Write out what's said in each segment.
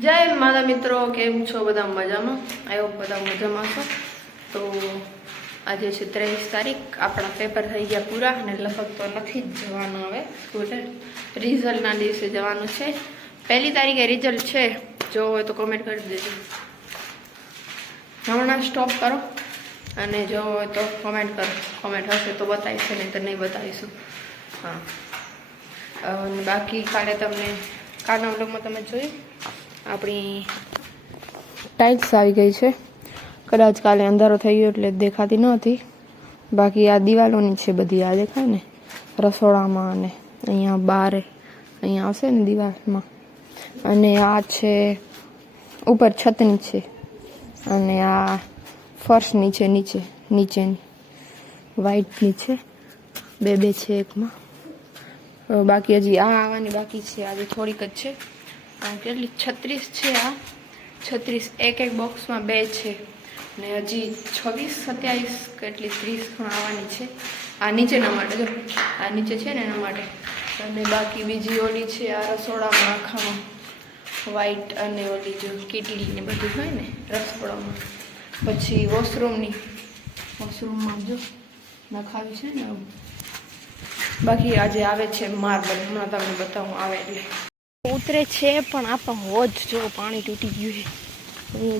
જય મારા મિત્રો, કેમ છો બધા મજામાં? આવ્યો બધા મજામાં છો. તો આજે છે ત્રેવીસ તારીખ, આપણા પેપર થઈ ગયા પૂરા અને લગભગ તો નથી જ જવાનું હવે સ્કૂલે રિઝલ્ટના દિવસે જવાનું છે. પહેલી તારીખે રિઝલ્ટ છે. જો હોય તો કોમેન્ટ કરી દેજો. હમણાં સ્ટોપ કરો અને જો હોય તો કોમેન્ટ કરો. કોમેન્ટ હશે તો બતાવીશું નહીં તો નહીં બતાવીશું. હા. અને બાકી કાલે તમને કાલના વ્લોગમાં તમે જોયું? આપણી ટાઇલ્સ આવી ગઈ છે. કદાચ કાલે અંધારો થઈ ગયો એટલે દેખાતી નહોતી બાકી આ દિવાલોની છે બધી આ દેખાય ને. રસોડામાં અને અહીંયા બારે અહીંયા આવશે ને દિવાલમાં. અને આ છે ઉપર છતની છે અને આ ફર્શની છે નીચે, નીચેની. વ્હાઈટની છે બે બે છે એકમાં. બાકી હજી આ આવવાની બાકી છે. આજે થોડીક જ છે. કેટલી છત્રીસ છે આ. છત્રીસ, એક એક બોક્સમાં બે છે. ને હજી છવ્વીસ, સત્યાવીસ કેટલી ત્રીસ પણ આવવાની છે. આ નીચેના માટે, જો. આ નીચે છે ને એના માટે. અને બાકી બીજી ઓલી છે આ રસોડામાં આખામાં વ્હાઈટ અને ઓલી જો કેટલી ને બધું હોય ને, રસોડામાં. પછી વોશરૂમની વોશરૂમમાં જો નખાવી છે ને. બાકી આજે આવે છે માર્બલ. હમણાં તમને બતાવું, આવે એટલે. ઉતરે છે, પણ આ પણ હોજ જો પાણી તૂટી ગયું છે.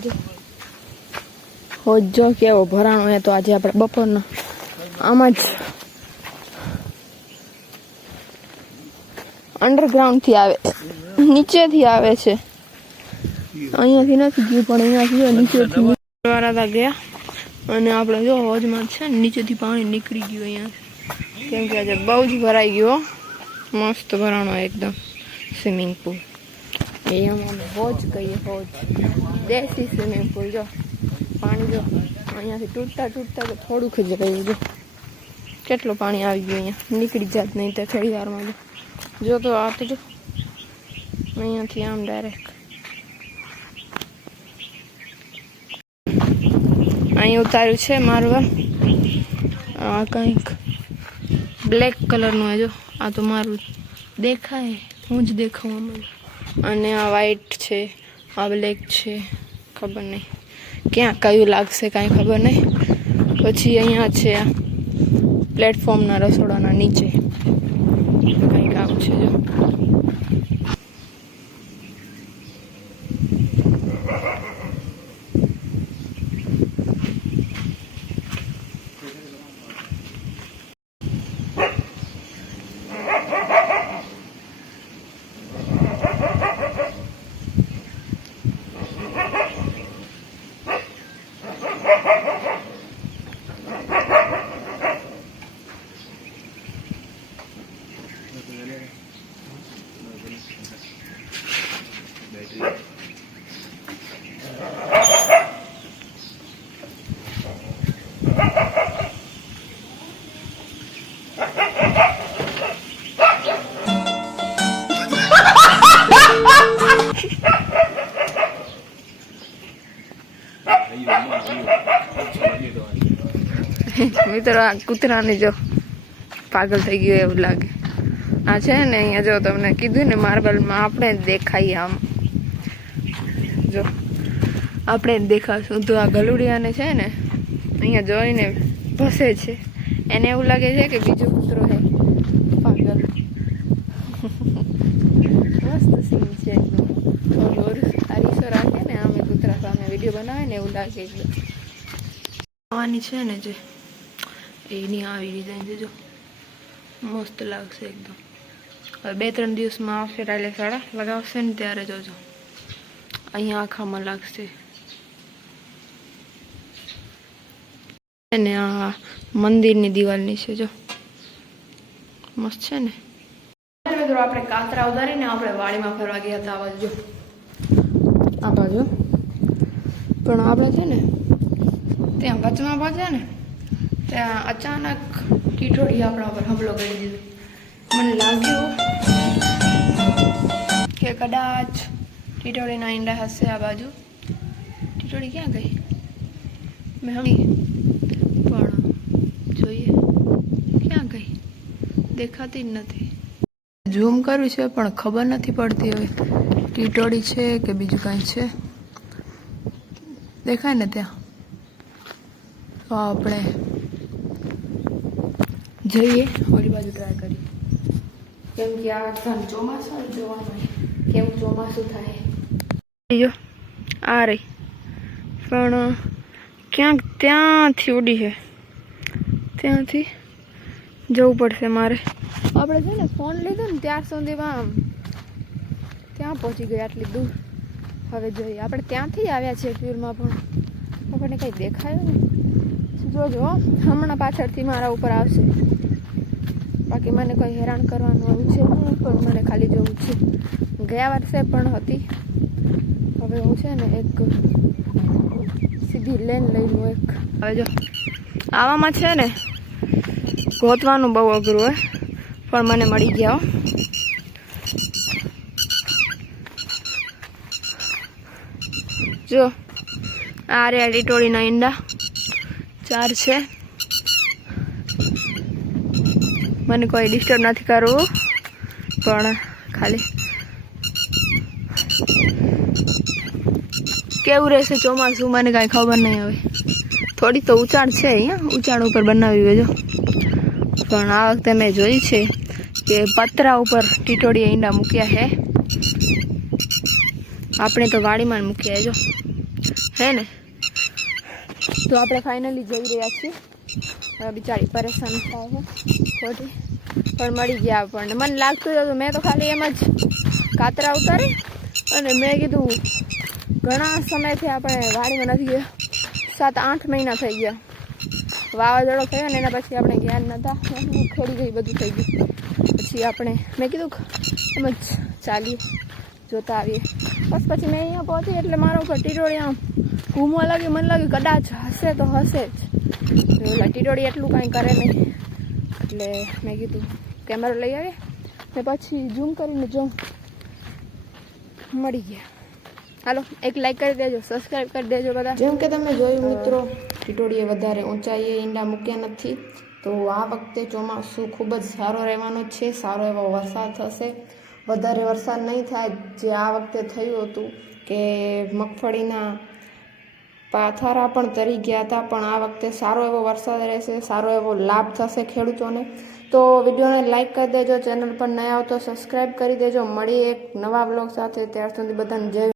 જો. હોજ જો કેવો ભરાણો એ તો આજે આપણે બપોરનો. આમાં જ અંડરગ્રાઉન્ડથી આવે. નીચેથી આવે છે. અહીંયાથી નથી ગયું, પણ અહીંયાથી જો નીચેથી વાળા ગયા. અને આપણે જો હોજમાં છે નીચેથી પાણી નીકળી ગયું અહીંયા કેમ કે આજે બહુ જ ભરાઈ ગયો મસ્ત ભરાણો એકદમ. સ્વિમિંગ પુલ અહીંયા અમે હોજ કહીએ, હોજ. દેશી સ્વિમિંગ પુલ જો. પાણી જો, અહીંયાથી તૂટતા તૂટતા તો થોડુંક જ રહ્યું જો કેટલું પાણી આવી ગયું અહીંયા? નીકળી જાત નહીં તો ખેડીવારમાં જો. જો તો આ તો જો. અહીંયાથી આમ ડાયરેક્ટ અહીં ઉતાર્યું છે મારવા. કંઈક બ્લેક કલરનું જો. આ તો મારું દેખાય, હું જ દેખાવું મને અને આ વ્હાઈટ છે, આ બ્લેક છે, ખબર નહીં. ક્યાં, કયું લાગશે કાંઈ ખબર નહીં. પછી અહીંયા છે આ પ્લેટફોર્મના રસોડાના નીચે. કંઈક આવું છે જો. મિત્રો આ કૂતરાને જો પાગલ થઈ ગયો એવું લાગે. આ છે ને અહીંયા જો તમને કીધું ને માર્બલમાં આપણે જ દેખાઈએ આમ. જો, આપણે જ દેખાશું. તો આ ગલુડિયાને છે ને અહીંયા જોઈને ભસે છે. એને એવું લાગે છે કે બીજો કૂતરો છે. પાગલ. મસ્ત સીન છે અરીસો રાખે ને, આમે કૂતરા સામે વીડિયો બનાવે ને એવું લાગે છે. આવવાની છે ને જે એની આવી ડિઝાઇન જોજો. મસ્ત લાગશે એકદમ. હવે બે ત્રણ દિવસમાં આવશે ટાઈલે સાડા લગાવશે ને ત્યારે જોજો. અહીંયા આખામાં લાગશે. અને આ મંદિરની દિવાલની છે જો. મસ્ત છે ને? મિત્રો આપણે કાતરા ઉતારીને આપણે વાડીમાં ફરવા ગયા હતા આ બાજુ આ બાજુ. પણ આપણે છે ને ત્યાં વચમાં પહોંચ્યા ને ત્યાં અચાનક ટીટોડી આપણા પર હુમલો કરી દીધો. મને લાગ્યું કે કદાચ ટીટોડીના ઈંડા હશે આ બાજુ. ટીટોડી ક્યાં ગઈ? મેં હમણાં પણ જોઈએ. ક્યાં ગઈ? દેખાતી જ નથી. ઝૂમ કર્યું છે પણ ખબર નથી પડતી હવે. ટીટોડી છે કે બીજું કાંઈ છે? દેખાય ને ત્યાં? આપણે જઈએ ઓલી બાજુ ટ્રાય કરીએ. કેમ કે આ વખતે ચોમાસું જોવાનું કેમ ચોમાસું થાય? જો આ રહી. પણ ક્યાંક ત્યાંથી ઉડી છે ત્યાંથી જવું પડશે મારે. આપણે છે ને ફોન લીધો ને ત્યાર સુધીમાં આમ ત્યાં પહોંચી ગયા આટલી દૂર. હવે જોઈએ. આપણે ત્યાંથી આવ્યા છીએ પ્યુરમાં પણ. આપણને કંઈ દેખાયું ને જોજો હો, હમણાં પાછળથી મારા ઉપર આવશે. બાકી મને કોઈ હેરાન કરવાનું આવ્યું છે નહીં પણ મને ખાલી જોવું છે. ગયા વર્ષે પણ હતી. હવે હું છે ને એક સીધી લેન લઈ લઉં એક. હવે જો આવામાં છે ને ગોતવાનું બહુ અઘરું હોય પણ મને મળી ગયા હો. જો આ રે ટીટોળીના ઈંડા. ચાર છે. મને કોઈ ડિસ્ટર્બ નથી કરવું, પણ ખાલી કેવું રહેશે ચોમાસું મને કાંઈ ખબર નહીં હવે. થોડી તો ઉંચાણ છે અહીંયા, ઉંચાણ ઉપર બનાવી જો. પણ આ વખતે મેં જોઈ છે કે પતરા ઉપર ટીટોડીએ ઈંડા મૂક્યા હે આપણે તો વાડીમાં મૂક્યા જો. હે ને? તો આપણે ફાઇનલી જઈ રહ્યા છીએ. બિચારી પરેશાન થાય છે. ખોટી. પણ મળી ગયા આપણને. મને લાગતું હતું, મેં તો ખાલી એમ જ કાતરા ઉતારી અને મેં કીધું, ઘણા સમયથી આપણે વાડીમાં નથી ગયા. સાત આઠ મહિના થઈ ગયા. વાવાઝોડો થયો ને એના પછી આપણે જ્ઞાન નહોતા ખોડી ગઈ બધું થઈ ગયું. પછી આપણે, મેં કીધું, એમ જ ચાલીએ, જોતા આવીએ. બસ પછી મેં અહીંયા પહોંચી એટલે મારો ટીટોળી આમ ઘૂમવા લાગી મને લાગ્યું કદાચ હશે તો હશે જ. ઓલા એટલું કાંઈ કરે નહીં. એટલે મેં કીધું, કેમેરો લઈ આવે. ને પછી ઝૂમ કરીને જો મળી ગયા. હાલો, એક લાઈક કરી દેજો સબસ્ક્રાઈબ કરી દેજો બધા. જેમ કે તમે જોયું મિત્રો, ટીટોળીએ વધારે ઊંચાઈએ ઈંડા મૂક્યા નથી. તો આ વખતે ચોમાસું ખૂબ જ સારો રહેવાનો છે. સારો એવો વરસાદ થશે. વધારે વરસાદ નહીં થાય. જે આ વખતે થયું હતું કે મગફળીના પાથરા પણ તરી ગયા હતા, પણ આ વખતે સારો એવો વરસાદ રહેશે, સારો એવો લાભ થશે ખેડૂતોને. તો વિડીયોને લાઇક કરી દેજો, ચેનલ પર નયા આવતો સબસ્ક્રાઈબ કરી દેજો. મળી એક નવા બ્લોગ સાથે, ત્યાર સુધી બધાને જય